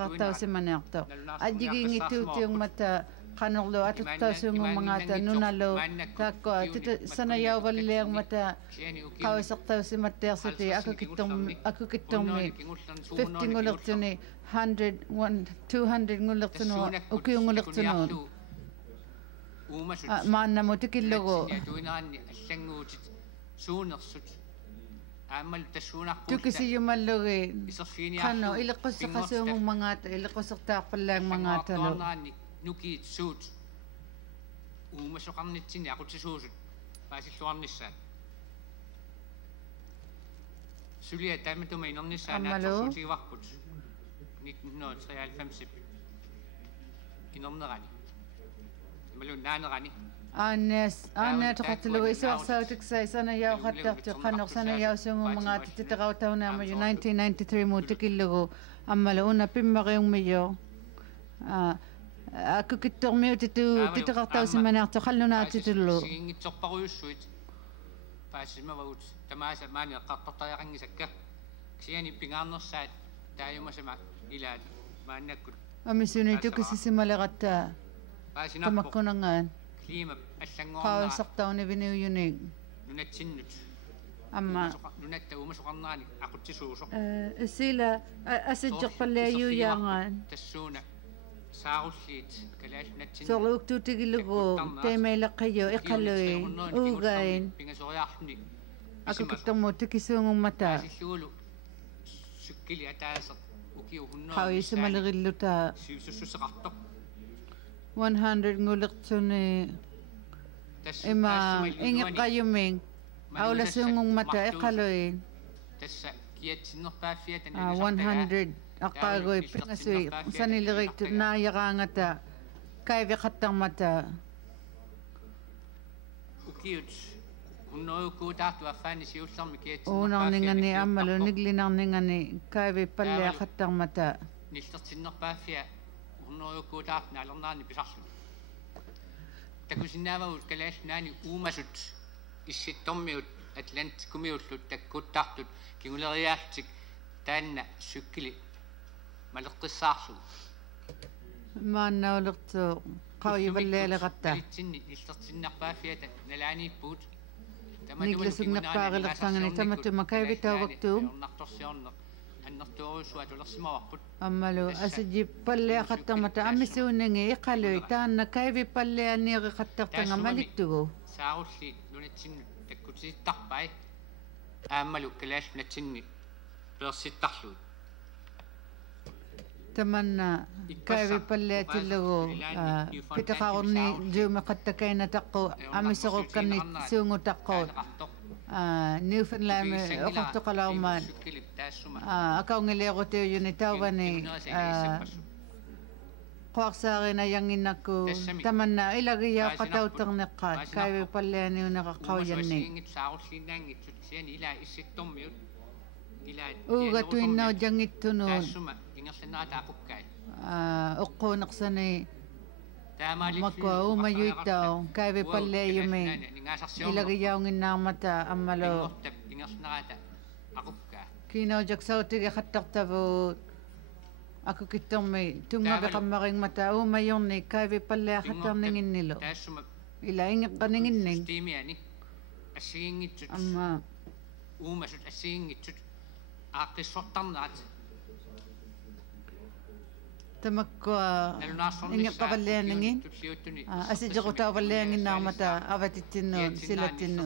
титеқартаусиманиарто аджигингитtuutiung мата канерлу атуттаасунгу мангата нуналу таакко санаяуваллиармата қависартаусиматтеерсути акукитторми 50 ngullertuni 100 200 ngullertunu ukiungullertunu мааннаму тикиллугу тукисиюмаллуги канно илеққуссеқасуунгуммангаата илеққуссертаарпаллаангмангааталу нукиит суут уумасоқарнитсини ақутсисуусут паасиллуарниссаат сулия таматума инерниссаанаатсуутигиварпут 1993 инернерани малуннаанерани ааннаатоқартулугу исуарсаутиксаа санаяухаттарту қаннерсанаяусунгуммангаата титеқаутаунаама 1993 мутикиллугу аммала уна пиммариунгмиё акукиттормиутиту титеқартаусиманаарто қаллунаатитуллу сигингитсорпаруйуссуит паасимавагут тамааса маани эққартартариақангисакка ксиани пингаарнерсаат тааюмасама илаат мааннаккут амисуни тукисисималеқаттаа тамаккунангаан клима аллангоорнаа қаусартауни винуйуник нунатсиннут амма нунатта умасоқарнаани ақутсисуусо сила асиджерпаллиаюяангаан тассууна сааруллиит калаалнатсин соруктутигилугу теймеилаққио иқалуи угаин пингасориарлуни акукитторму тикисуунгуммата силлуулу суккили атаасеқ укиу хунноо қависималериллута сивсуссусеқартоқ 100 ngullertuni ima ingeqqayuming aulasuungungmata iqalui тасса киатсиннерпааффиатани 100 aqaagui pingasui sanileriqtu naayaqaangata kaiviqattarmata укиут хунноюкуутаарту аффаани сиуллерми уунарнingani аммалу ниглинарнingani kaivipalliaqattarmata ниллертиннерпааффиа хунноюкуутаарт наалернаани писарлу такусиннаавагут калаалнаани уумасут исситтормиут атлант кумиуллут таккуттартут кигулериаалтик таанна суккили малеққиссаарлу мааннауlertu qavivallaleqatta итсинни иллертиннарпааффиата налаанииппуут нигласуннерпаарилертангани таматтума кайвитаавактуу нарторсиорнеқ аннертуорусуа тулерсимаварпут аммалу асижиппаллиақаттармата аммисууннги иқалуи таанна кайвиппаллианиериқаттартанга малиттугу саарулли нунатсинну таккутиттарпай ааммалу калаалнатсинни перситтарлуут таманна кайвиппаллиатиллугу питеқарунни жуумеқаттакайнатаққу амисеқуккарни суунгутаққуут Newfoundland oqartoqalaummaat akaungiliaqutiuyuni tauvani qoarsaarina yanginnakku tamanna ilagiyaaqatauterneqqaat kaivipallianiuneqaqqauyanni uugatuinnaut yangittunuun uqquuneqsani makwa umayuittau kaivipalliayumi ilagiyaunginnaarmata ammalu kiinaujaksautige qattartavuut akukittormi tungaveqammaringmata umayorni kaivipalliaqattarninginnilu ila ingeqqaninginning amma uumasut assiingitsut aaqqissortarnaat tamakwa ingeqqavallianingin asijequtaavallaanginnaarmata avatitsinnuut silattinnu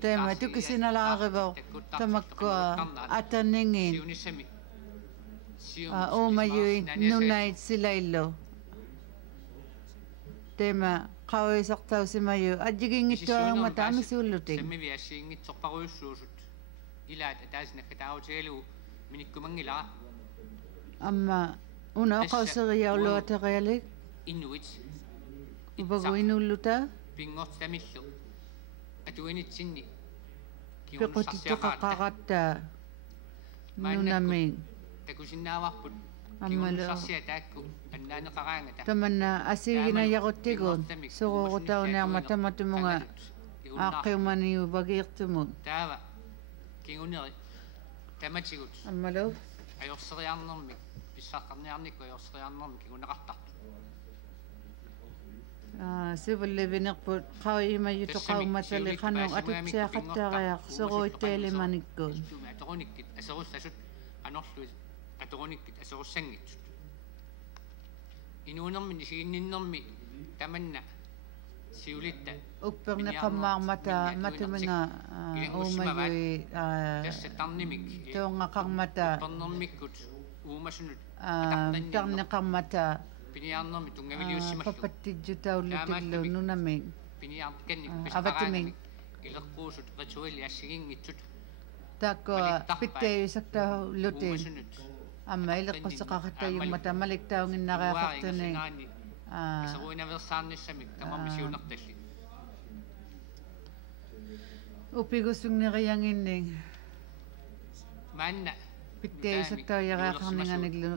tema tukisinalaarivo tamakwa ataningin uumayui nunait silaillu tema qawisortausimayu ajjigingittuarumata amisuullutik semmivi assiingitsorparuussuusut ilaat ataasinakkataavutigalu minikkumangila amma una oqausseriauluaterialik inuit ubagu inulluta pingortamillu atuinitsinni piqutittuqaqqaqatta nunaming takusinnaavarput ammalu sarsiataakku annaaneqaraangata tamanna asiginayaquttigun suruurutauniarma tamatumunga aaqqiumaniu bagiirtumut taava kinguneri tamatigut ammalu ajorseriarnermi писсааққарниарникку иорсериарнэрми кигунеқартарту civil living put qaima yutoqaummatali qanung atutsiaqattariaq soruittailimanikkuun аторуниккит асеруссасут анерлуи аторуниккит асеруссангитсут инуунерми сигинниннэрми таманна сиулитта уппернеқаммаармата матуминга уумаюи тассатарнимик тоongaqarmata пернэрмиккут уумасунут тарнеқармата пиниарнэрми тунгавилиуссималлу папаттиджутауллутиллу нунами пиниартикканник аватимин илеққуусут ритуали ассигингитсут тако питтеюсактауллутин амма илеққуссеқақаттаюммата маликтаунгиннариақартуни серуинаверсаарниссамик тамарми сиунерталли упигуссунгнериангиннин маанна питтеюсактауяриақарнинганиглу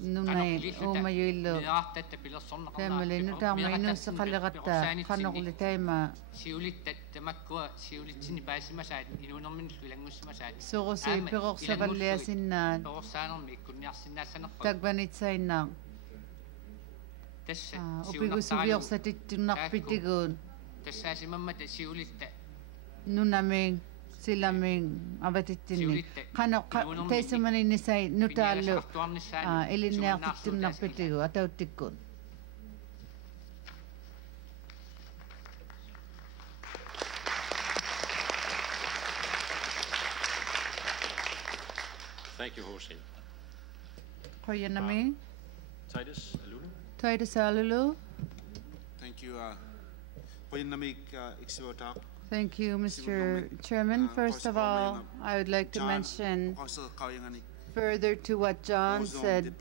нунай уумаюиллу миаартатта пилерсорнеқарнаа тамали нутаарма инуссеқалеқатта қанорли тайма сиулиттат тамаккуа сиулитсини паасимасаат инуунэрминлу илангуссимасаат соруси пеқорсаваллиасиннаат пеқорсаанерми иккунниарсинаассанерпа такванитсайнаа тасса упигусувиорсатиттуннарпитигуун тассаасимаммата сиулитта нунамин силамин аватиттинни қано тайсаманиннисай нутааллу илинниартиттуннарпитигу атауттиккун Thank you, Hossein. qoyanami Titus Alulu. Titus Alulu. Thank you. Qoyanamik Ixiwotak. Thank you, Mr. Chairman. First of all, I would like to mention further to what John said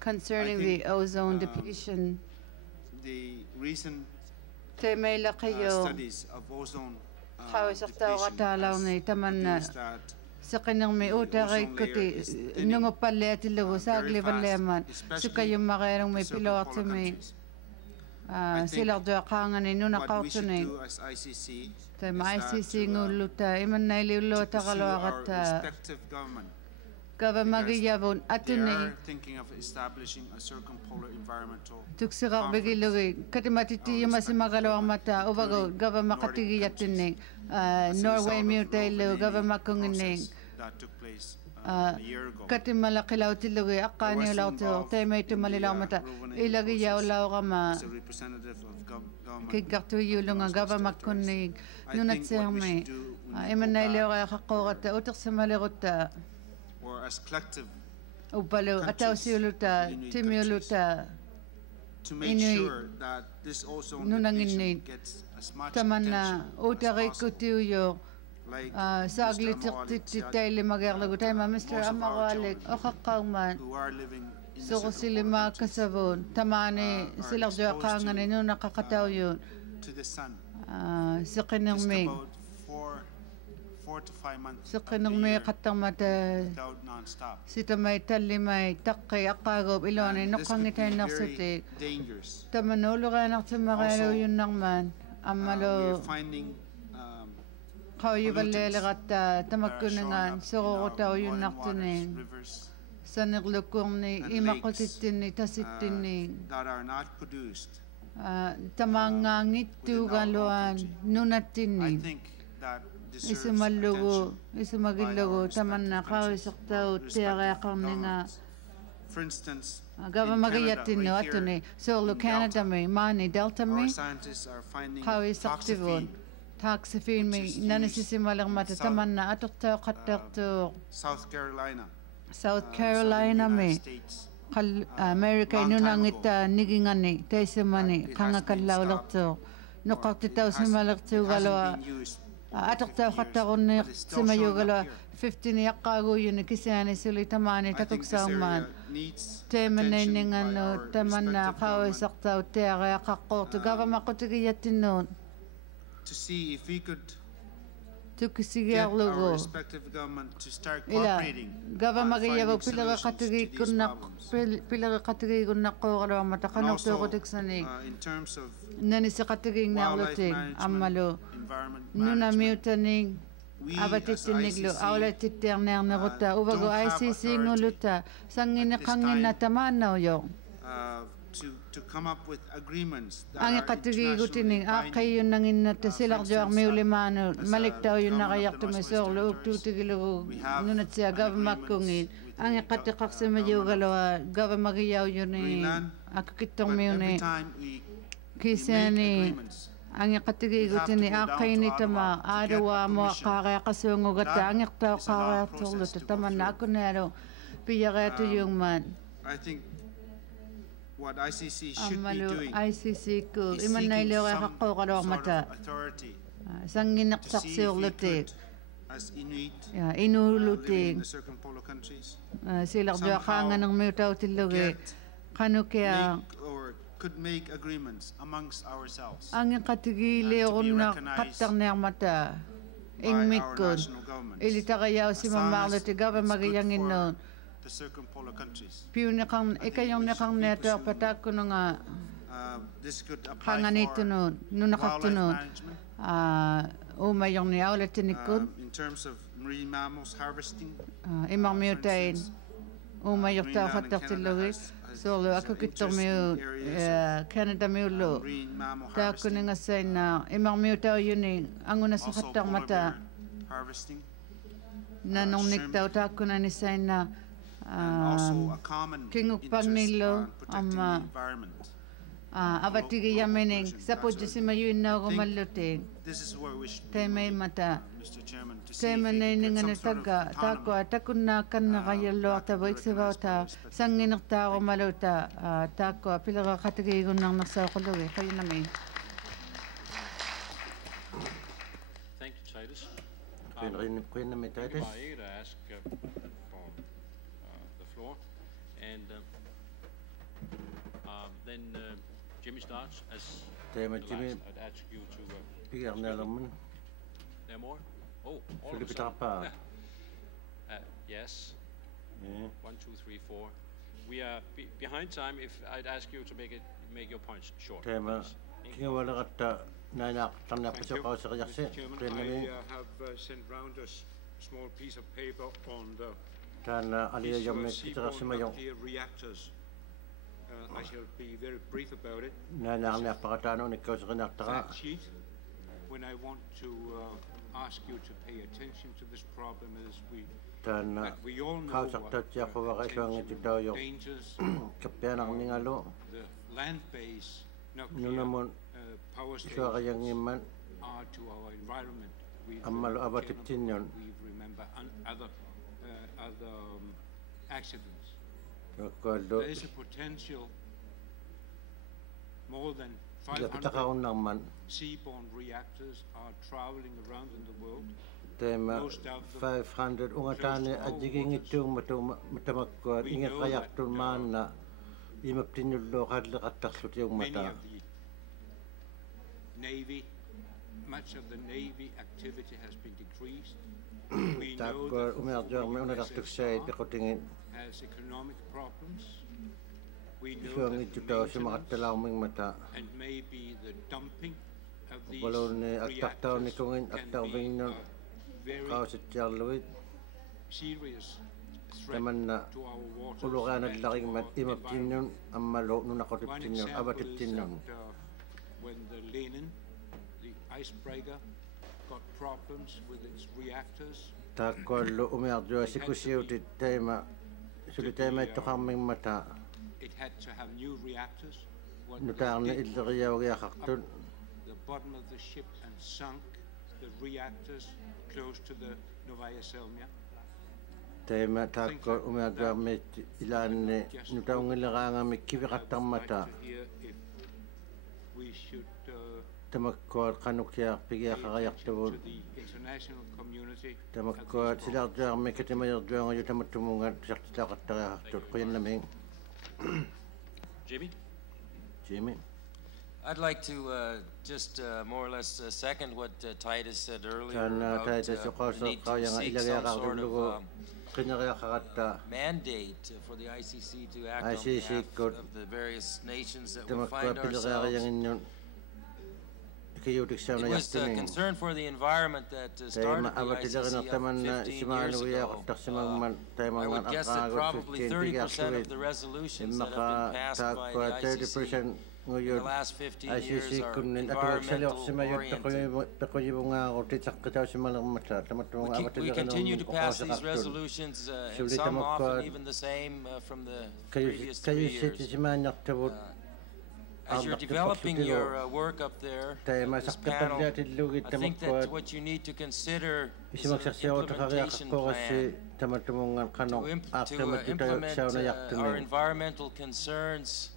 concerning the ozone depletion. The recent studies of ozone depletion seqinnermi uutariikkuti nungupalliatilugu saaglivalliamaat sukayummareerungmi piluartumi silartuaqaangani nunaqartuni tama ICC ngulluta imannailiulluutaqaluaqatta gavamagiyavun atuni tuksiqarvigilugi katimatittiyumasimaгаluarmata uvagu gavamaqatigiyattinni Norway mutailu gavamakunginni katimalaqilautilugi aqqaaniulautu taimaitumalilaarmata ilagiyaulaurama kikkartuiyulunga gavamakkunni nunatsiarmi imannailioriaqaqqorata utersamaliqutta upalu atausiuluta timiuluta inui nunanginni tamanna utariikkutiuyo saaglitiqtittailimagерlugu taima Mr. Amarualik oqaqqaugmaan sorusilimaakkasavun tamaani silartuaqaangani nunaqaqatauyuun seqinnermi seqinnermi qattarmata sitamai tallimai taqqi aqqaaguup iluani noqqangitainnersuti tamanuuluqaanartimmaqialuuyunnarmaan ammalu qauyuvallialiqatta tamakkuningaan sororutauyunnartuniin sanerlukkuerni imaqutittinni tasittinni tamaangaangittuugaluaan nunattinni isumagillugu tamanna qawisertaut tiariaqarninga gavamagiyattinnu atuni soorlu Canadami maani deltami qawisartivun taaksifiinmi nanisisimalermata tamanna atortauqatteertuuq South Carolina mi America nunangitta nigingani taisumani qangakallaulertuuq noqartitausimalertuugalua atortauqattaqunniiqsimayugalua 15 yaqqaaguuyuni kisiani suli tamaani takuksaumaan teemannainningannu tamanna qawisartau tiariaqaqqortu gavamaqqutigiyattinnuun to see if we could get our respective government to start cooperating. Gavamagiyavu pilariqatigikunnaqquugaluarmata in terms of nanisiqatigiinnaarlutig ammalu nunamiutaning we as abatittiniglu ICC aulatittiarniarneruta uvagu don't have ICC authority nguluta sanginneqanginna tamaannauyo to come up with agreements that angi are qatigigutini internationally binding. aaqqayyunnanginnatta silarjuarmiulimaanu As a maliktaujunnaqayartumisoorlu government of the uktuutigilugu We have nunatsia an gavmakkungiin agreement with angi the qattiqarsimajuugalua gavamagiyaujuni Greenland, but akkittormiuni every time we kiisiani make agreements, angi qatigigutini aaqqaynitama aaduwaamua qaariaqasuungugatta angirtauqaariartorluta tamanna akkunaalu piyareatuyungmaan I think what ICC should be ammalu doing ICC ku is seeking some imannailuaqaqqooqaluarmata sort of authority to see if we sanginneqsarsiurlutik could, as Inuit ya living inuulutik in the circumpolar countries, silarjuaqaanganarmiutautillugi qanukia make or could make agreements amongst ourselves angiqatigiiliurunna qattarniarmata by our ingmikkun national governments, ilitaqayausimammaarluti gavamagiyanginnuun the circumpolar countries. piuniqarn ikayorniqarniatuarpa taakkununga This could apply for qanganittunuun wildlife nunaqartunuun management, uumayorni aulatinikun in terms of marine mammals harvesting. imarmiutain Greenland and uumayortaafattartillugi Canada has soorlu interest in akukittormiu areas Canada-miullu marine mammal harvesting, taakkuningassainna imarmiutaujuni also polar angunasaqattarmata bear harvesting, nanorniktau taakkunanissainna and also a common kingukpagnilu interest on protecting the amma environment. abatigiyamining sapujisimayuinnaugumallutiin This is where we should be taimaimata Mr. Chairman, to see if we can get taimanainingan some sort of tagga takwa autonomy takunna kannaqayalluarta viksivauta sanginertaarumaluta takwa pilera qatigigunnarnersauqullugi qayunami Thank you, Titus. Qinnami Der Titus. var ikke, der ask for the floor. And then Jimmy starts as Tema the Jimmy last. I'd ask you to... pigarnealamun There are more? Oh, all of a sulipitaqpa. sudden. Yes. 1, 2, 3, 4. We are behind time. If I'd ask you to make your points short. Tema please. kingawalaqatta nainaq Thank you, tarnaqpisuqauseqiyarsi Mr. Chairman. qinnami I have sent round a small piece of paper on the taana aliyajammi seaborne kitersimayo nuclear reactors. I shall be very brief about it. nainaqniarpaqataanu nikkauseqinartaqa Fact sheet. When I want to ask you to pay attention to this problem is taana that we all know what qausartatsiaquvaqisuangitutauyo dangers kappianarningalu the land-based nuclear nunamun power stations isuaqayangimman are to our environment. We ammalu avatittinniun we remember other accidents. rakkuallu There is a potential more than 500 ilapitaqarunnarman seaborne reactors are traveling around in the world. tema Most of them 500 ungataani ajigingittuummatu matamakkuat ingeqayartun maanna imaptinnulluoqalleqattarlutiummata Many of the Navy, much of the Navy activity has been decreased. We know taakkual that umiarjuarmi unalartuksai USSR piqutingin has economic problems. We know that isuangittutausumaqattalaarmingmata and maybe the dumping of these Walunni reactors attartaunnikungin can be attarvingnun a very qausittiarluit serious threat tamanna to our waters. uluqaanallarigimat and to our imaptinnun ammalu One nunaqutiptinnun example is avatittinnun that when the Lenin, the icebreaker, got problems with its reactors, taakkuallu umiarjua sikusiutit taima sulitaimaittoqarmingmata it had to have new reactors. What they nutaarni did, illeriaugiaqartun the bottom of the ship and sunk the reactors close to the Novaya Zemlya. taima taakkual umiarjuarmiit ilaanni nutaungilleraangamik kiviqattarmata Like to hear if we should tamakkuat qanukiaarpigiaqaqayartuvut to the international community tamakkuat silarjuarmi katimajerjuangaju tamattumungat siartilaqattariaqartut qinnaming Jimmy? Jimmy I'd like to just more or less second what Titus said earlier taana about Titus the need to uqausaqauyanga seek some sort ilagiaqartullugu of qinneriaqaqatta mandate for the ICC to act on ICC behalf could of the various nations that we tamakkuat find ourselves pileriarianginnun ikiyutiksauna was a yartuning concern for the environment that started the ICC up 15 years ago. I would guess that probably 30% of the resolutions that have been passed by the ICC in the last 15 years are environmental-oriented. We continue to pass these resolutions, and some often even the same from the previous 3 years. As you're developing your work up there, this panel, I think that what you need to consider is an implementation plan to implement our environmental concerns,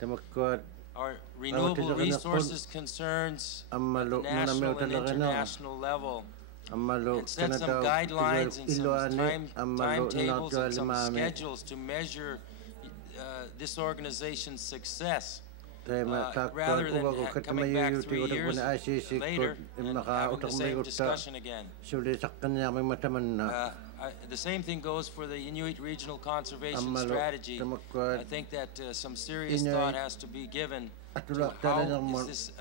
our renewable resources concerns at the national and international level, and set some guidelines and some timetables and some schedules to measure this organization's success. Rather than coming back 3 years later and having the same discussion again. The same thing goes for the Inuit Regional Conservation Strategy. I think that some serious thought has to be given to how is this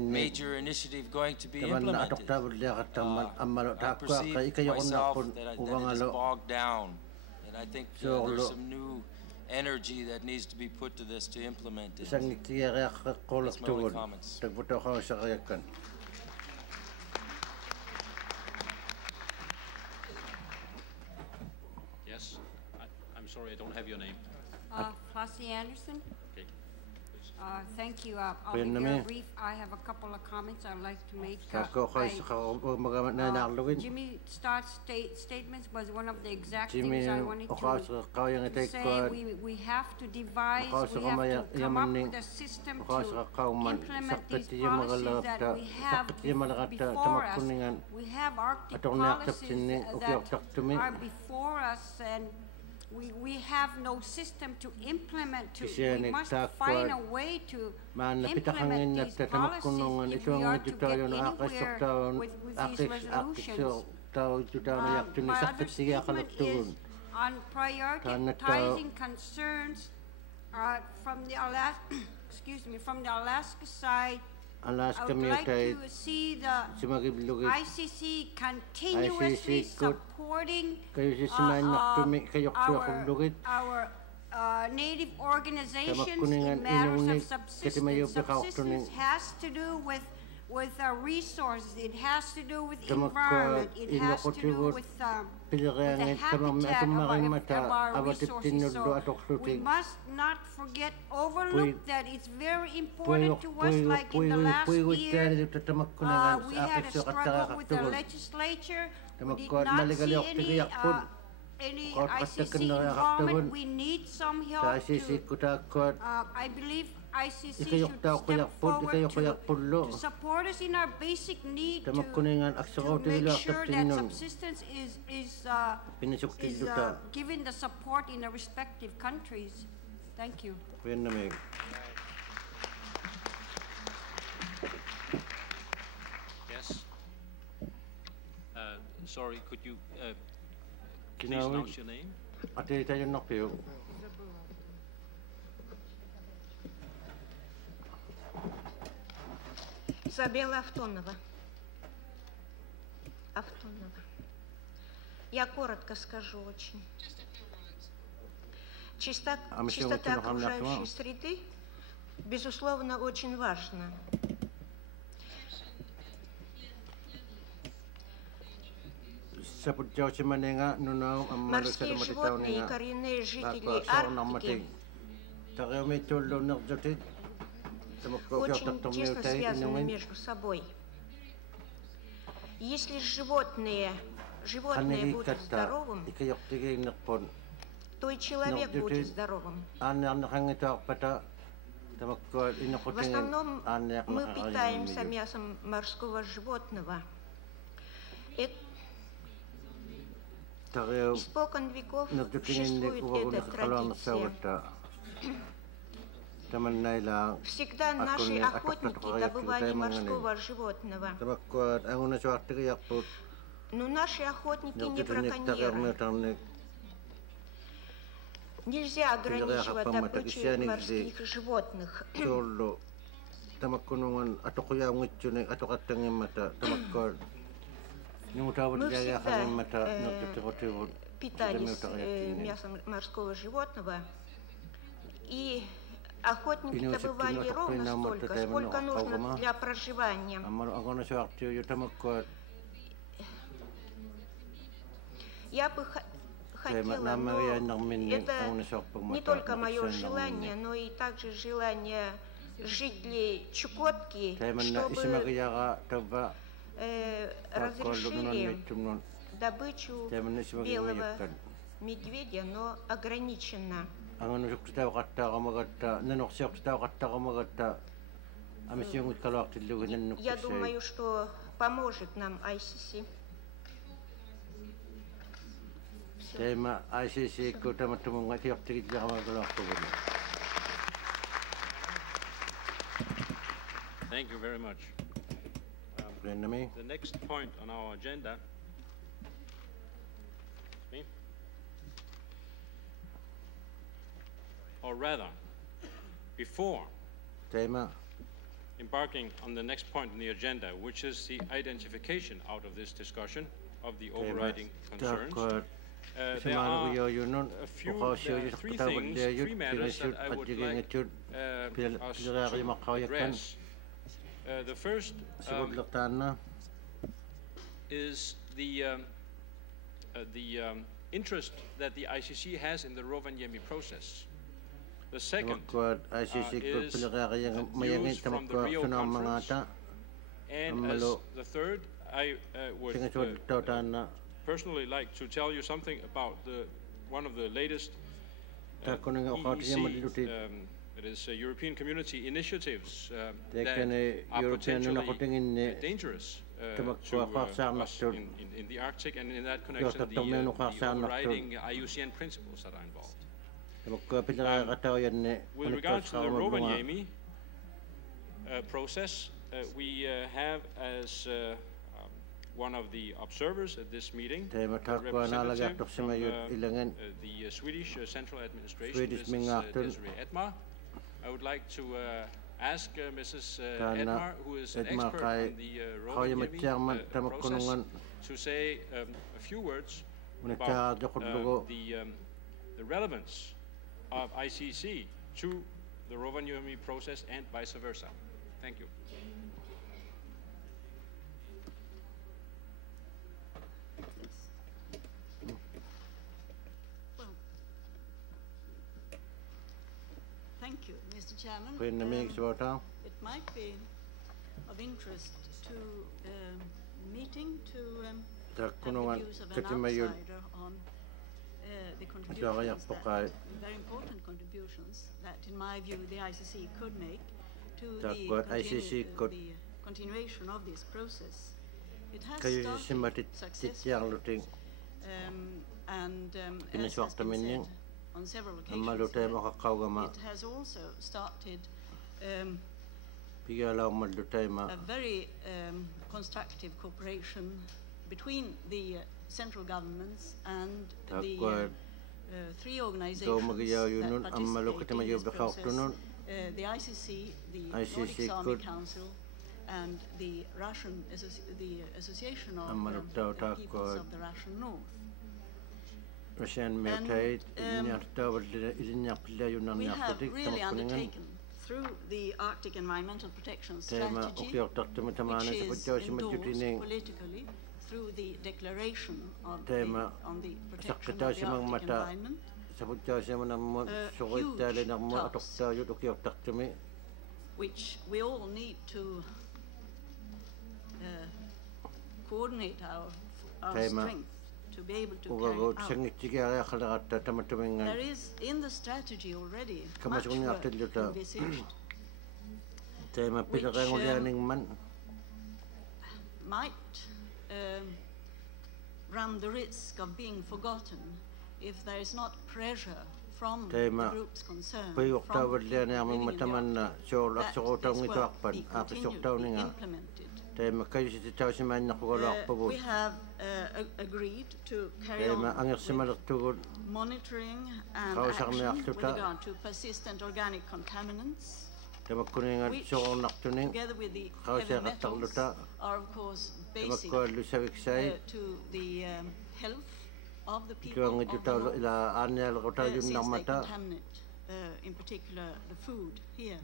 major initiative going to be implemented. I perceive myself that it is bogged down, and I think there's some new energy that needs to be put to this to implement it. That's my only comments. Yes, I'm sorry, I don't have your name. Flossie Anderson. Okay. Thank you. I'll be very brief. I have a couple of comments I'd like to make. Jimmy Start's statements was one of the exact things I wanted to say. We have to devise, we have to come up with a system to implement these policies that we have before us. We have Arctic policies that are before us, and we have no system to implement. We must find a way to implement these policies if we are to get anywhere with these resolutions. My other statement is on prioritizing concerns from the Alaska side. I would like to see the ICC continuously supporting our native organizations in matters of subsistence. Subsistence has to do with resources. It has to do with environment. It has to do with the habitat of our resources. So we must not overlook that it's very important to us. Like in the last year, we had a struggle with the legislature. We did not see any ICC involvement. We need some help. I believe ICC should step forward to support us in our basic need to make sure that subsistence is given the support in the respective countries. Thank you. Yes. Sorry, could you please announce your name? Забела Автонова. Я коротко скажу очень. Чистота окружающей среды, безусловно, очень важна. Морские животные и коренные жители Арктики очень тесно связаны между собой. Если животные будут здоровым, то и человек будет здоровым. В основном мы питаемся мясом морского животного. Испокон веков существует эта традиция. Всегда наши охотники добывали морского животного. Но наши охотники не браконьеры. Нельзя ограничивать добычу морских животных. tamakkunungan atoqyaungitsuni atoqattangimata tamakkuat nungutaavallaagiaqagimmata nertutiqutigut питались мясом морского животного, и охотники добывали ровно столько, сколько нужно для проживания. Я бы хотела, но это не только мое желание, но и также желание жителей Чукотки, чтобы разрешили добычу белого медведя, но ограниченно. Я думаю, что поможет нам ICC. Тема ICC Thank you very much. The next point on our agenda or rather, before embarking on the next point on the agenda, which is the identification out of this discussion of the overriding concerns, there are three matters that I would like us to address. The first is the interest that the ICC has in the Rovaniemi process. The second is views from the Rio conference. And as the third, I would personally like to tell you something about one of the latest EEC, it is European Community initiatives that are potentially dangerous to us in the Arctic, and in that connection, the overriding IUCN principles that are involved. With regard to the Rovaniemi process, we have as one of the observers at this meeting, a representative from the Swedish Central Administration, Mrs. Desiree Edmar. I would like to ask Mrs. Edmar, who is an expert on the Rovaniemi process, to say a few words about the relevance of ICC to the Rovaniemi process and vice versa. Thank you. Thank you, Mr. Chairman. It might be of interest to meeting to have the views of an outsider on the contributions, very important contributions that, in my view, the ICC could make to the continuation of this process. It has started successfully, and as has been said on several occasions, it has also started a very constructive cooperation between the central governments and the three organizations that participate in this process, the ICC, the Nordic Army Council, and the Association of the Peoples of the Russian North. And we have really undertaken through the Arctic Environmental Protection Strategy, which is endorsed politically through the Declaration on the Protection of the Arctic Environment, huge task which we all need to coordinate our strength to be able to carry out. There is in the strategy already much work envisaged, which might run the risk of being forgotten if there is not pressure from the groups concerned, from the living in the Arctic, that this work be continually implemented. We have agreed to carry on with monitoring and action with regard to persistent organic contaminants, which, together with the heavy metals, are of course basic to the health of the people of the north, since they contaminate, in particular, the food here.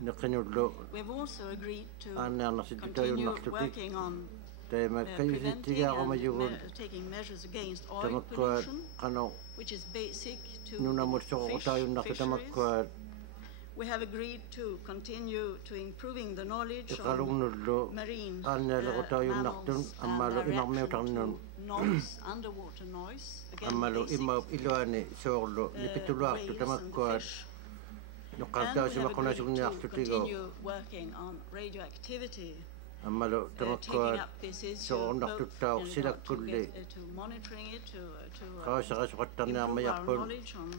We've also agreed to continue working on preventing and taking measures against oil pollution, which is basic to fisheries. We have agreed to continue to improving the knowledge on marine mammals and their reaction to noise, underwater noise, again basic whales and fish. And we have agreed to continue working on radioactivity, taking up this issue both to monitoring it, to improve our knowledge on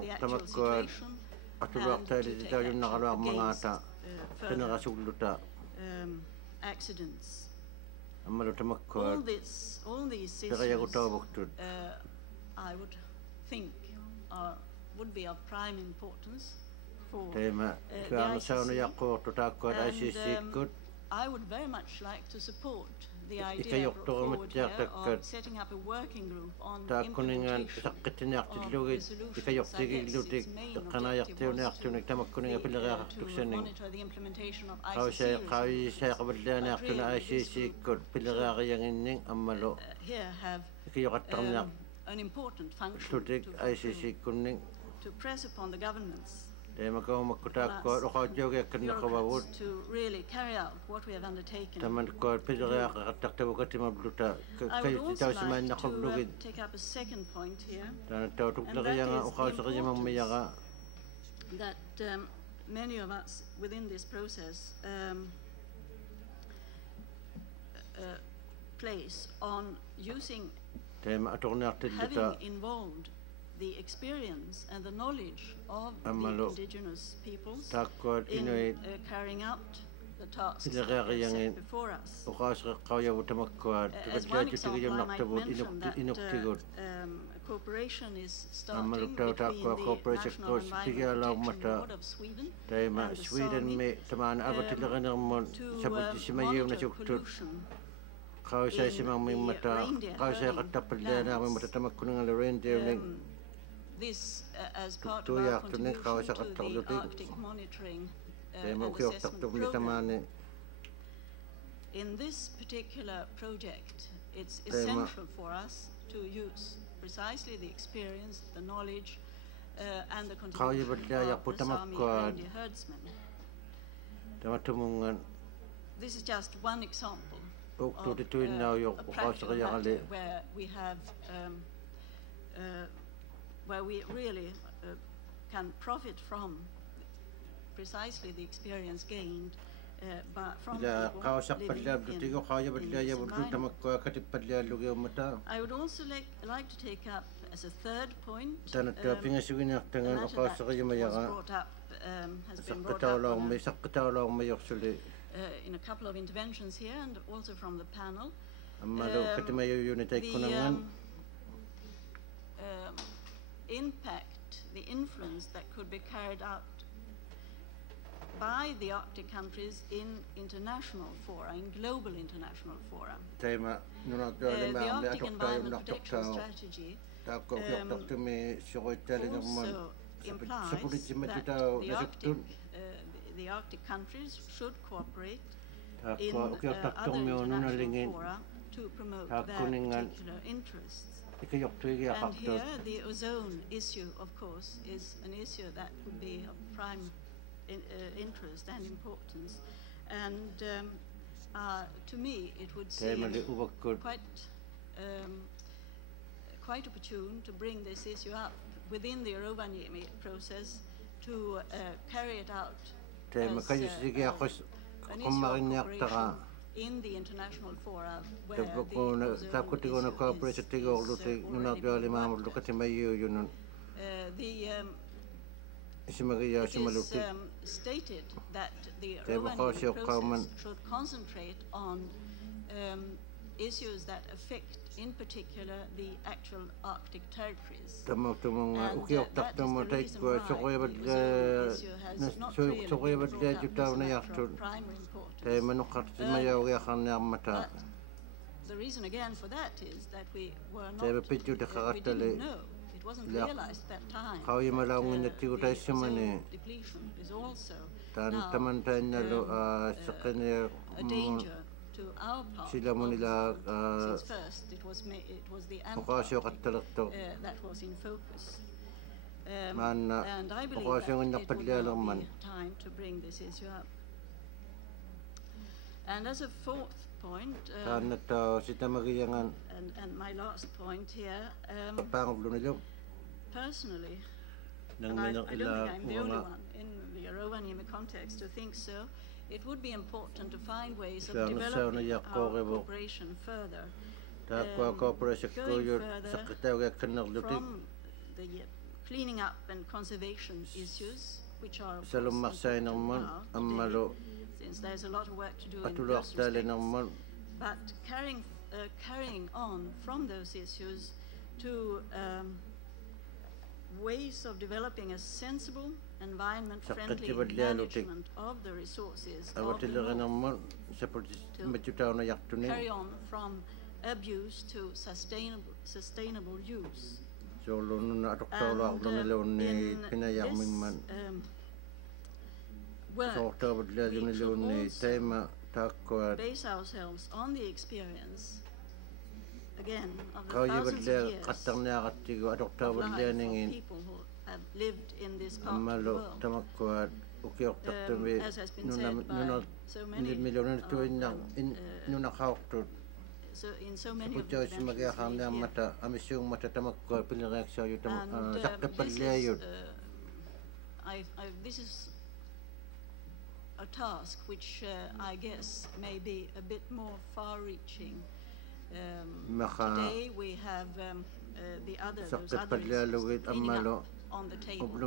the actual situation, and to take action against further accidents. All these issues, I would think, would be of prime importance for the ICC. And I would very much like to support the idea brought forward here of setting up a working group on implementation of resolutions. I guess its main objective was to monitor the implementation of ICC resolutions. But really, here have an important function to press upon the governments to really carry out what we have undertaken. I would also like to take up a second point here, and that is the importance that many of us within this process place on using, having involved the experience and the knowledge of the indigenous peoples in carrying out the tasks that are set before us. As one example, I might mention that cooperation is starting between the National Environment Protection Board of Sweden and the Sami to monitor pollution in the reindeer land. This as part of our contribution to the Arctic monitoring and assessment program. In this particular project, it's essential for us to use precisely the experience, the knowledge, and the contribution of the Sami reindeer herdsmen. This is just one example of a practical matter where we have where we really can profit from precisely the experience gained from people living in this environment. I would also like to take up as a third point a matter that was brought up, has been brought up in a couple of interventions here and also from the panel. The impact, the influence that could be carried out by the Arctic countries in international fora, in global international fora. The Arctic Environment Protection Strategy also implies that the Arctic countries should cooperate in other international fora to promote their particular interests. And here the ozone issue, of course, is an issue that would be of prime interest and importance. And to me, it would seem quite opportune to bring this issue up within the Rovaniemi process to carry it out as an issue of cooperation in the international fora where the ozone issue is it is stated that the Rovaniemi process should concentrate on issues that affect in particular the actual Arctic territories. And that is the reason why the ozone issue has not really been brought up as a matter of primary importance. The reason again for that is that we didn't know. It wasn't realized at that time that the ozone depletion is also now a danger to our part. Since first it was the Antarctic that was in focus. And I believe that it will not be time to bring this issue up. And as a fourth point, and my last point here, personally, and I don't think I'm the only one in the Rovaniemi context to think so, it would be important to find ways of developing our cooperation further, going further from the cleaning up and conservation issues, which are of course important now today, since there's a lot of work to do in those respects, but carrying on from those issues to ways of developing a sensible, environment-friendly management of the resources of the North, to carry on from abuse to sustainable use. And in this work, we should also base ourselves on the experience, again, of the thousands of years of life of people who have lived in this part of the world. As has been said by so many in so many of the interventions this is a task which I guess may be a bit more far-reaching. Today we have those other issues cleaning up on the table, but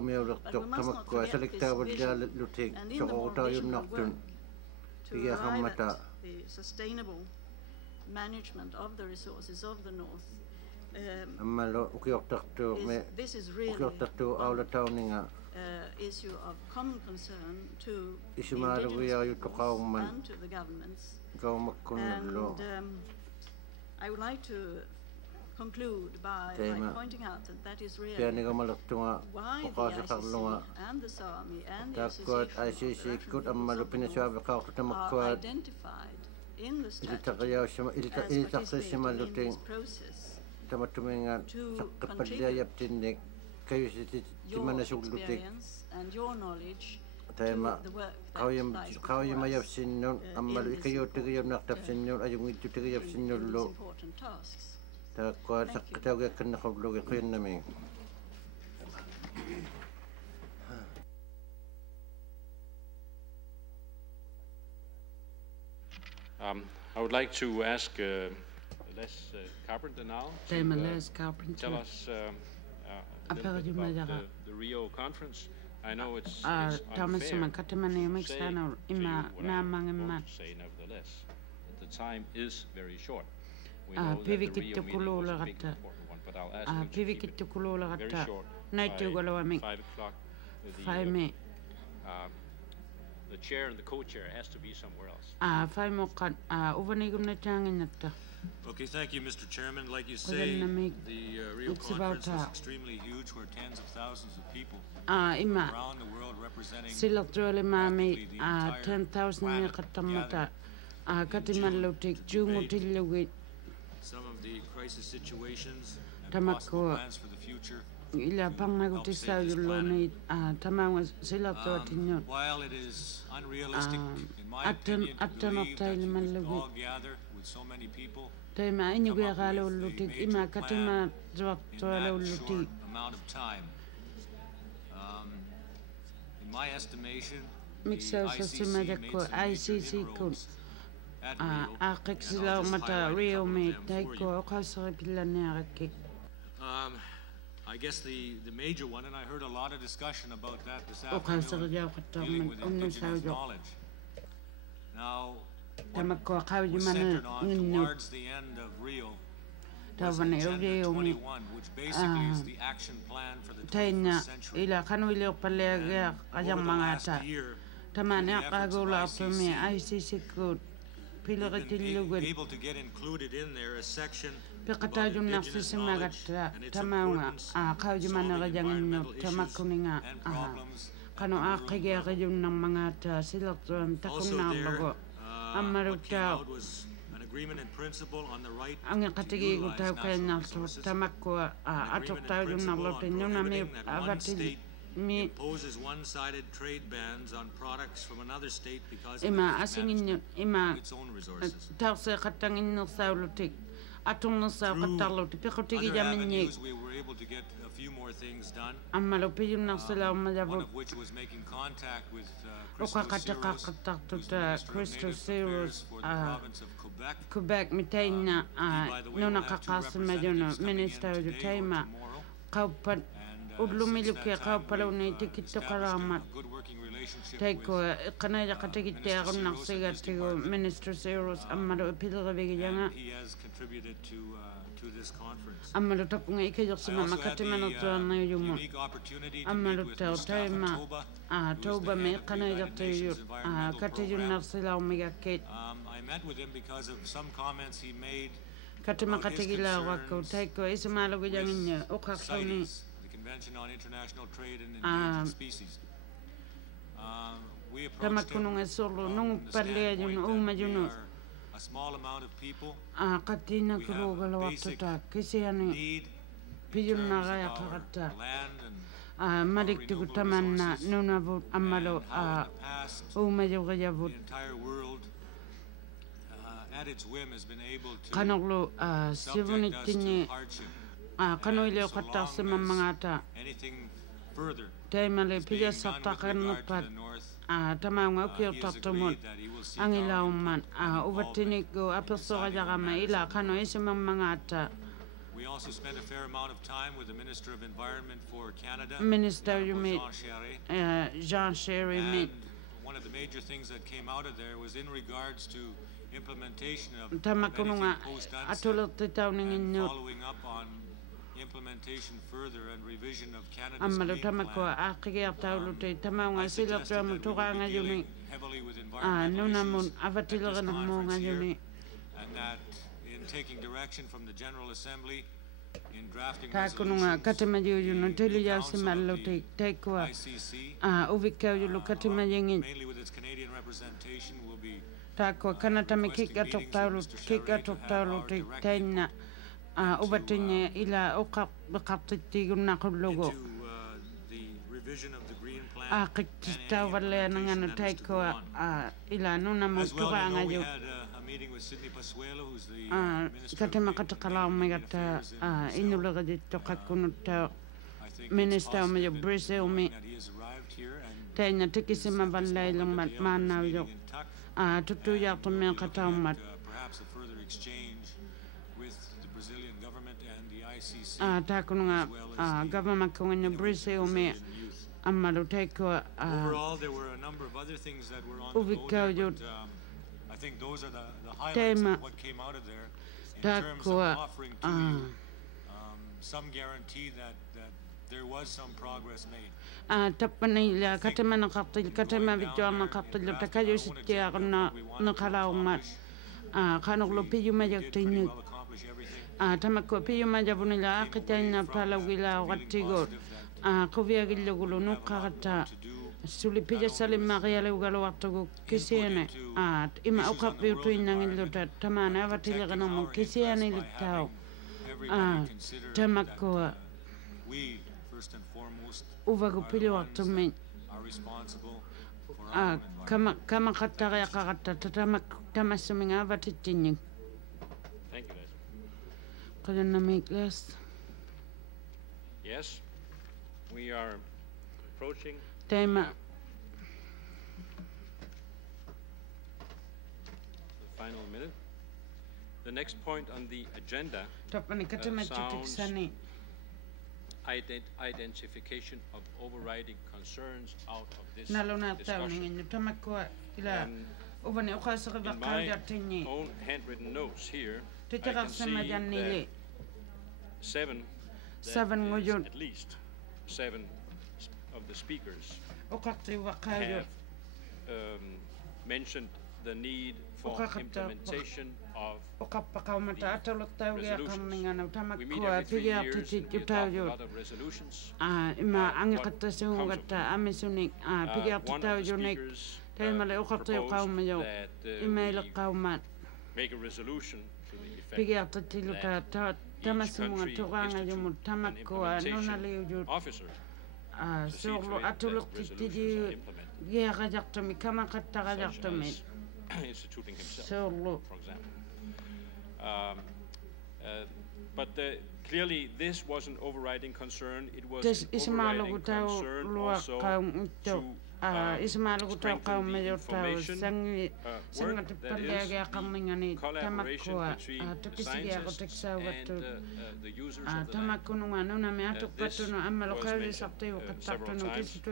we must not forget this vision, and in the more visionary work to arrive at the sustainable management of the resources of the North. This is really one issue of common concern to the indigenous peoples and to the governments. And I would like to conclude by pointing out that is really why the ICC and the SAMI and the Association for the are identified in the strategy as participating in this process to contribute your experience and your knowledge to the work that lies before us in these important tasks. I would like to ask Les Carpenter now to tell us a little bit about the Rio conference. I know it's unfair to say what I want to say, nevertheless. The time is very short. We know that the Rio meeting was a big important one, but I'll ask you to keep it very short. By 5 o'clock, the chair and the co-chair has to be somewhere else. Okay, thank you, Mr. Chairman. Like you say, the Rio conference was extremely huge, where tens of thousands of people around the world representing practically the entire planet gathered to debate some of the crisis situations and possible plans for the future. While it is unrealistic, in my opinion, to believe that you could all gather with so many people, come up with a major plan in that short amount of time. In my estimation, the ICC made some major inroads at Rio, and I'll just highlight them for you. I guess the major one, and I heard a lot of discussion about that this afternoon, dealing with indigenous knowledge. Now, what was centered on towards the end of Rio Tavan Ode, which basically is the action plan for the 21st century. Ila Kanuilio Palega, Ayam Mangata. Tamana Agula Pumi, ICC could able to get included in there a section about Pekatayum indigenous knowledge Narcissimagata, and its Tamanga, importance in Kaujamana solving Rajang environmental issues Tamakuninga, and problems. Kano Akaya Rajum Namangata, Silatron, Also there Takunamago, what came Amaruta, out was an agreement in principle on the right to Angakatigi utilize Utaka natural Nato, resources, Tamakua, an agreement in Atotayum principle on Nalote, prohibiting Nunami, that one Avati, state me. imposes one-sided trade bans on products from another state because Ima of asingin ima its own resources. tawse katangin no saulutik atong no sa katalot pikotigi Other jamin ni avenues, we were able to get a few more things done. amalo piyum na sala One majabo of which was making contact with Crystal Zeros for the province of Quebec. Quebec mitayna nona kakasa majono minister of the time kaupat udlumiluke kaupalo ni tikito karamat Taiko kanaya katigite agon nasiga tigo minister Zeros amado pilgavigi janga He has contributed to this conference. amado tapunga ikejosima makatimano to na yumo amado taima toba me kanaya tayo katijun nasila omega kate I met with him because of some comments he made katima katigila wako taiko ismalo gijangin okakoni the Convention on International Trade in Endangered Species. We approached him understanding that we are a small amount of people. katina We kulogala have basic wakata kisiani need in piyum terms na of gaya our kakata land and madik tikutamanna nuna vut amalo umayo gaya vut the entire world at its whim has been able to kanoglo subject us to sivunitini hardship. kanoile So kata long sima as mangata anything further taimale is being pija done with satakan regard to nupat the North, tamanga he kyo has tatumot agreed that he will seek angila our umman input and uvatini go apesoga jagama ila kano isima mangata We also spent a fair amount of time with the Minister of Environment for Canada, Minister you Honorable meet Jean Charest. Jean Sherry And meet one of the major things that came out of there was in regards to implementation of tamakununga anything post-UNCED atulot titawning and inyo following up on implementation further and revision of Canada's amalo Green tamako Plan. akige taulute tamanga I sila suggested that we turanga would be yuni dealing heavily with environmental nuna issues mun at this avatilaga na mo conference here, ngayuni and that in taking direction from the General Assembly in drafting takununga resolutions, katamaji yunu telu ya Council of simalo the taikwa ICC, uvika yulu katimajingin mainly with its Canadian representation, will be takwa kana tamikika toktaulu kika toktaulu taina ubatinya ila ukap bakaptitiguna kullogo the revision of the Green Plan. akikita wale nangano taikwa ila nuna As well, mutuka you know, we ngayo had a meeting with Sidney Pasuelo, who's the Minister of katima Trade katakala and umegata Affairs in Brazil. inulaga dito kakunuta I think Minister it's umayo positive Brazil knowing mi that he has arrived here and taina tikisima balay lang matmana yo meeting in Tuck, tutuya and we'll be tumya looking kataumat at, perhaps a further exchange with the Brazilian government and the ICC, takununga as well as the government kunganya Brazil mi Brazilian youth. amalu taikwa Overall, there were a number of other things that were on the go Ubikaw there, yun. but I think those are the highlights Tema. of what came out of there in terms of Takwa offering to you some guarantee that there was some progress made. tapanila katimana katil katima bitwana katil takayo sitia na nakalaumat kanoglo piyuma yaktinik Well accomplish everything. tamako piyuma jabunila akitana palawila watigot kovia gilogulu nukata suli pija salim mariale ugalo watago kisiene ima ukapi utuinangilota tamana avatila ganamo kisiene litao Everybody consider tamako that we, first and foremost, uvago are the pili ones watumin that are responsible for our own environment. kama katara ya kakata tamasuminga avatitinying Thank you, Les. kaya na make less Yes, we are approaching tema the final minute. The next point on the agenda, tapani katama chutiksani identification of overriding concerns out of this nalona discussion. tawning tamakwa ila ubani ukhasa In ba my kaya tinyi own handwritten notes here, I Titira can see sema janile. that seven at least 7 of the speakers have mentioned the need for implementation of resolutions. We meet every 3 years and we adopt a lot of resolutions. One of the speakers proposed that we make a resolution to the effect that each country institute an implementation officer to see to it that resolutions are implemented, such as instituting himself, for example. But clearly this was an overriding concern. It was an overriding concern also to strengthen the information work, that is, the collaboration between the scientists and the users of the land. This was mentioned several times,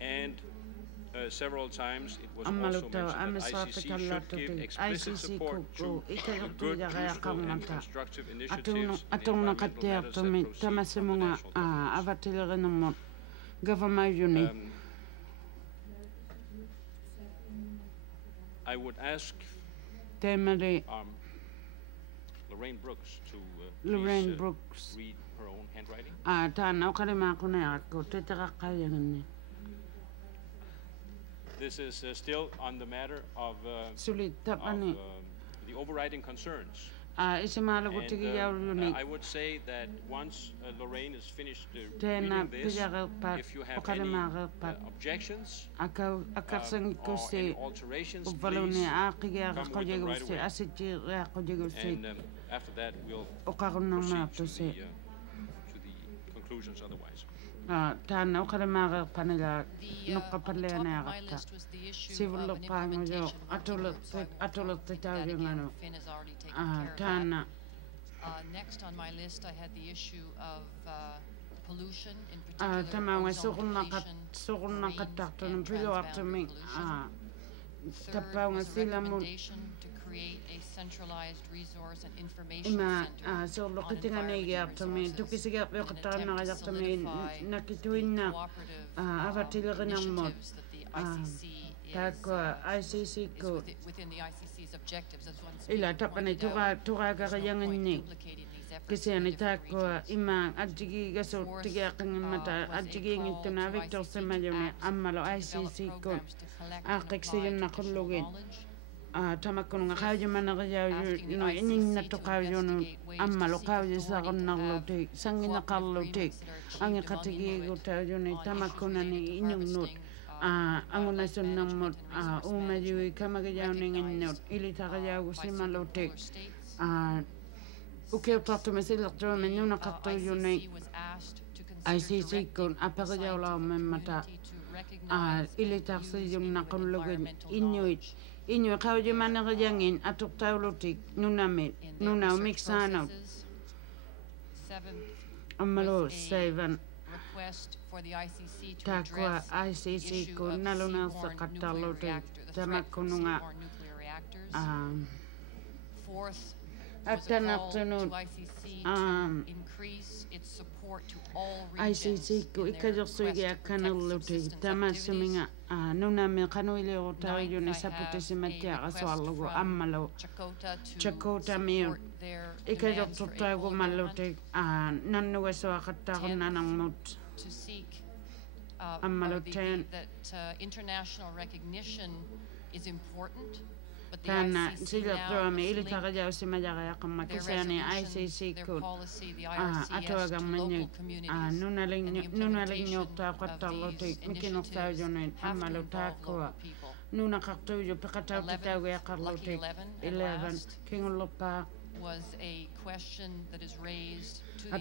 and several times it was also mentioned that ICC should give explicit support to the good, useful, and constructive initiatives in environmental matters that proceed from the national governments. I would ask Lorraine Brooks to please read her own handwriting. This is still on the matter of the overriding concerns. I would say that once Lorraine is finished reading this, if you have any objections or any alterations, please come with them right away. And after that, we'll proceed to the conclusions otherwise. Tan ukadamaga panila nukapaleanagata civil pango atulot tayungano tana. Next on my list, I had the issue of pollution, in particular ozone depletion, recommendation to create a centralized resource and information center on environmental resources and attempt to solidify the initiatives that the ICC within the ICC's objectives as one speaker pointed out, duplicating these efforts in tamakun ngakayo managayo no ining natukayo no amalo kayo sa kanarlote sangina karlote ang katigi gutayo ni tamakuna ni inyungnut anguna sunnamot umajiwi kamagayaw ning not ilitagayaw simalote ukeo tato mesilakto menyo nakatayo ni ICC kun apagayaw la memata ilitagsa yung nakulugin inuit Inuk kauji managajangin atuk taulutik nunamit nunau mixano amalo 7 takwa ICC ko naluna sa katalote tamakununga atanaktunut ICC ko ikajoksuigi akanalote tamasuminga nunami kanuili otayo ni saputisimatia aswalgo amalo Chakota mio ikajoksuttago malote nanuweso akatago nanangmut amalo ten international recognition is important. Kana sila tuame ili tagaja usimajaga ya kama kisani ICC ko atoaga manye nunaling nyokta katalote nkinokta jonen amalo takwa nuna kaktuyo pakataw titaw ya karlote 11 kingulopa was a question that is raised to the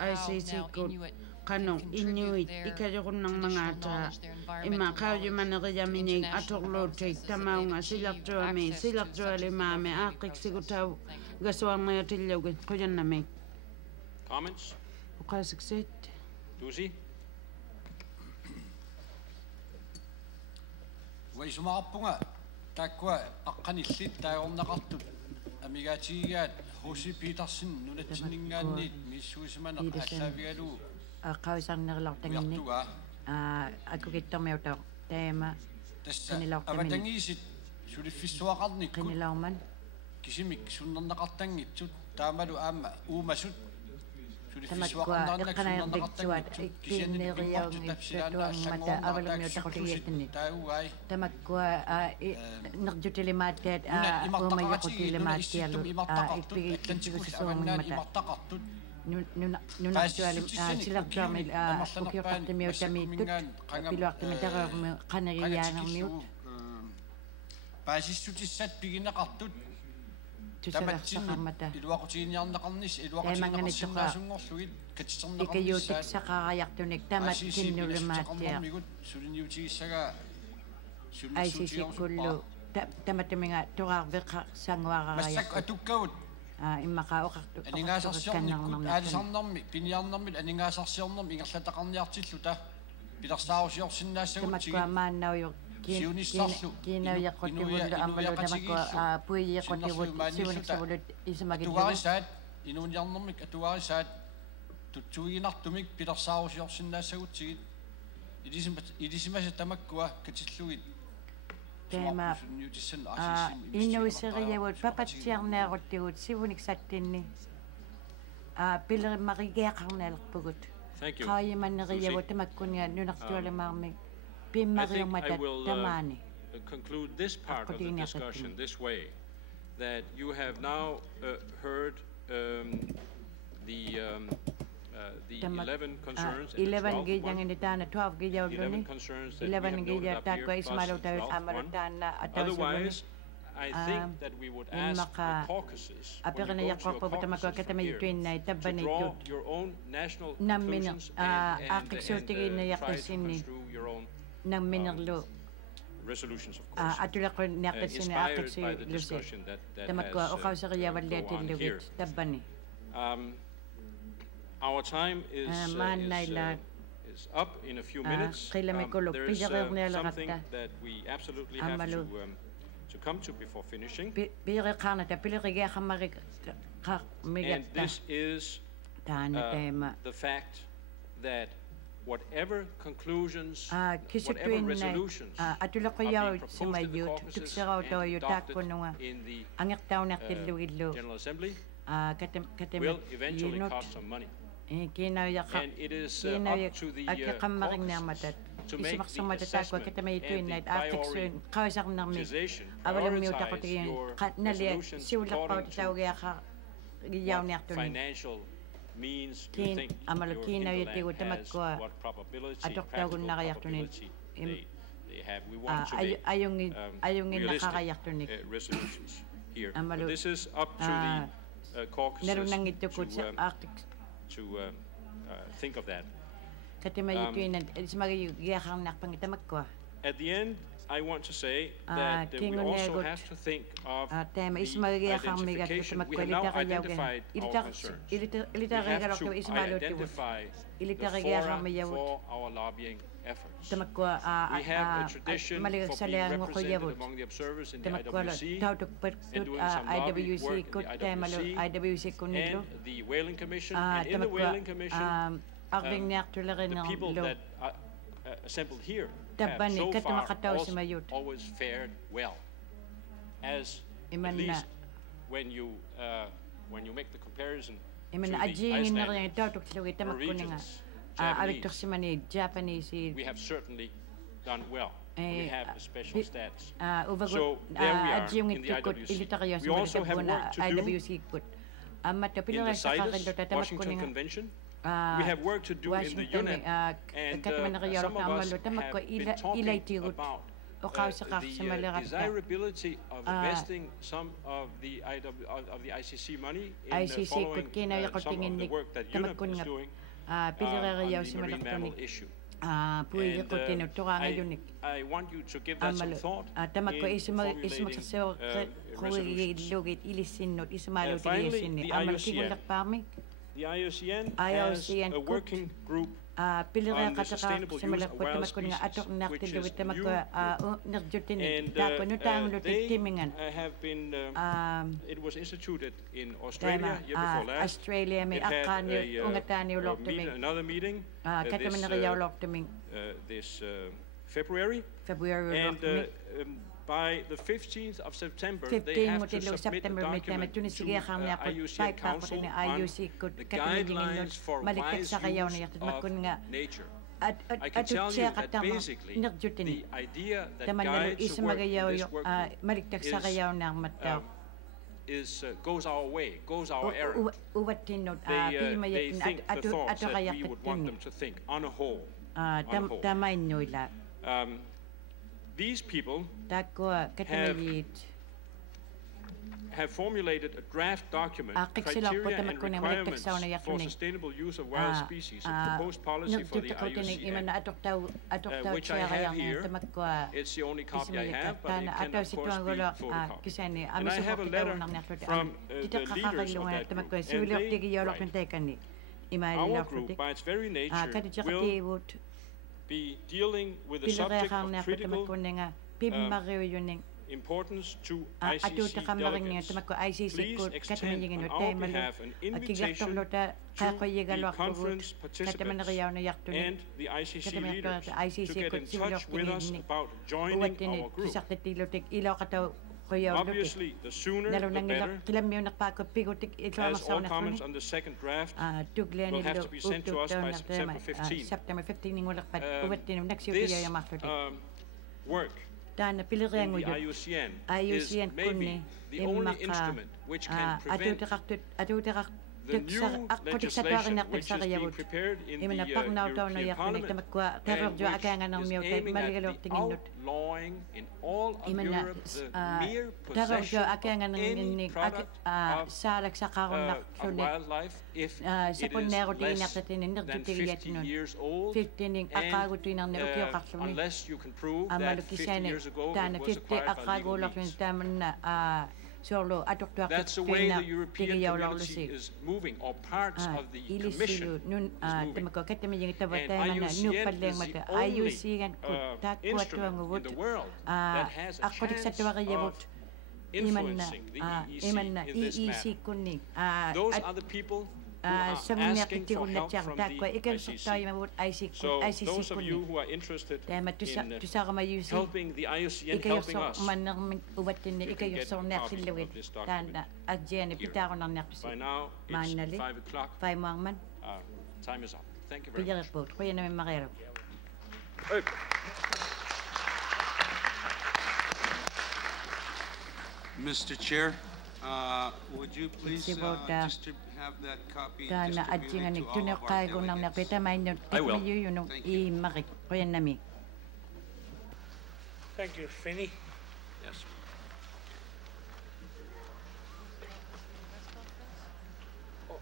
ICC ko kano inuit ikajokun ng mga ata imakayo managayaminig atoklote tamaunga silaktuame mame akik sigutaw gaswang mga tilyaw kuyan name. Comments? Ukasaksit. Dusi? Waisumaapunga takwa akkanillit taayornaqartut amigatigigaat Hosi Peterson nunatsinningaanniit missuusimana qaallavigalu qausarnerlortanginni akukittormiuta taama avatangiisit suliffissuaqarnikku qinilauman kisimik sunnernaqartangitsut taamalu aama uumasut tamakua iqqanaertiksuat ikkiinneeriaungittutuangmata avalummiutaqutigiatni tamakua nerjutilimaattiat uumayaqutilimaattialu ikpigisusuungmata nunartuali silartuarmil ukiortartimiutamiittut piluartimataqermi qaneriyaangermiut paasissutissat piginaqartut tusaversaqarmata iluaqutiiniarneqarnis iluaqarsinnaasungorlugit ikayuutiksaqarayartunik tamat kinnulumaattia ICC-kullu tamataminga tuqarveqa sanguararayartut atukkaut иммакаоқарту аалисарнэрми пиниарнэрмил анингаасарсиорнэрми ингерлатақарниартиллута пилерсаарусиорсиннаассагут тамаккуамааннауйу кинавиаққутигуллу аммалу тамаккуа пуиеққутигут сиуниксавулут исмагиллу инуниарнэрмик атуарисаат тутсуигинартумик пилерсаарусиорсиннаассагутсигит илисимаса тамаккуа катиллугит тема инуисериавут папатсиарнеаруттигут сивуниксаттинни пилериммаригеақарнаалерпугут qaayimanneriavut tamakkunia nunartualamаарmik pimmariumata tamaani conclude this part of the discussion this way that you have now heard the 11 concerns and 11 gijangini taana 12 gijawluni 11 gijatakwa ismalutawit amalutana otherwise I think that we would ask the caucuses when you go to your caucuses here to draw your own national conclusions and try to construe your own resolutions, of course, inspired by the discussion that has our time is up in a few minutes. There is something that we absolutely have to come to before finishing. And this is the fact that whatever conclusions, whatever resolutions are being proposed in the caucuses and adopted in the General Assembly will eventually cost some money. And it is up to the caucuses to make the assessment and the prioritization, prioritize your resolutions according to what financial means you think your hinterland has, what probability, practical probability they have. We want to make realistic resolutions here. But this is up to the caucuses to think of that. At the end, I want to say that we also have to think of the identification. We have now identified our concerns. We have to identify the fora for our lobbying efforts. We have a tradition for being represented among the observers in the IWC and doing some lobbying work in the IWC and the Whaling Commission. And in the Whaling Commission, the people that are assembled here have so far always fared well. At least when you make the comparison to the Icelandic, Japanese, we have certainly done well. We have a special status. So there we are in the IWC. We also have work to do in the CITES, Washington Convention. We have work to do in the UNEP, and some of us have been talking about the desirability of investing some of the ICC money in following some of the work that UNEP is doing on the marine mammal issue. And I want you to give that some thought in formulating resolutions. Finally, the IUCN. The IUCN has a working group Pilira kataka simula puta makun nga atok naktilu wita makwa nerjutini tako nutang lutik timingan. It was instituted in Australia year before last. Australia may akani ungatani ulok timing. Another meeting this February. And by the 15th of September, they have to submit a document to IUCN Council on the guidelines for wise use of nature. I can tell you that basically the idea that guides the work in this work goes our way, goes our errand. They think the thoughts that we would want them to think on a whole. These people have formulated a draft document, criteria and requirements for sustainable use of wild species, a proposed policy for the IUCN, which I have here. It's the only copy I have, but it can of course be photocopied. And I have a letter from the leaders of that group, and our group, by its very nature, will be dealing with the subject of critical importance to ICC delegates. Please extend on our behalf an invitation to the conference participants and the ICC leaders to get in touch with us about joining our group. Obviously, the sooner the better, as all comments on the second draft will have to be sent to us by September 15th. This work in the IUCN is maybe the only instrument which can prevent the new legislation which is being prepared in the European Parliament and which is aiming at the outlawing in all of Europe the mere possession of any product of wildlife if it is less than 50 years old, and unless you can prove that 50 years ago it was acquired by legal means. That's the way the European community is moving, or parts of the Commission is moving. And IUCN is the only instrument in the world that has a chance of influencing the EEC in this matter. Those are the people who are asking for help from the ICC. So those of you who are interested in helping the IUCN helping us, you can get a copy of this document here. By now, it's 5 o'clock. Time is up. Thank you very much. Mr. Chair, would you please just have that copy distributed to all of our delegates? I will. Thank you, Finney. Yes.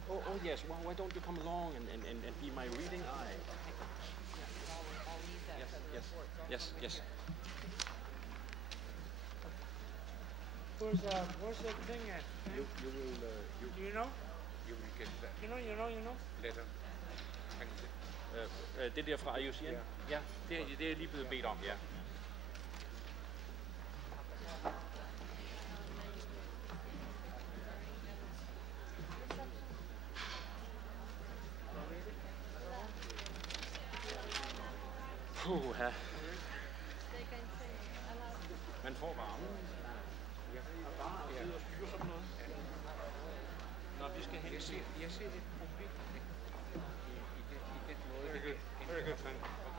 Oh, yes. Well, why don't you come along and be my reading eye? Yes. Where's the thing at? You will. Do you know? You will get that. You know. Later. Det der fra IUCN? Ja, det er lige blevet bedt om, ja. Puha. Man får varmen. Ja, og styre sådan noget. Når vi skal hen, jeg ser lidt problem i den måde. Very good, thank you.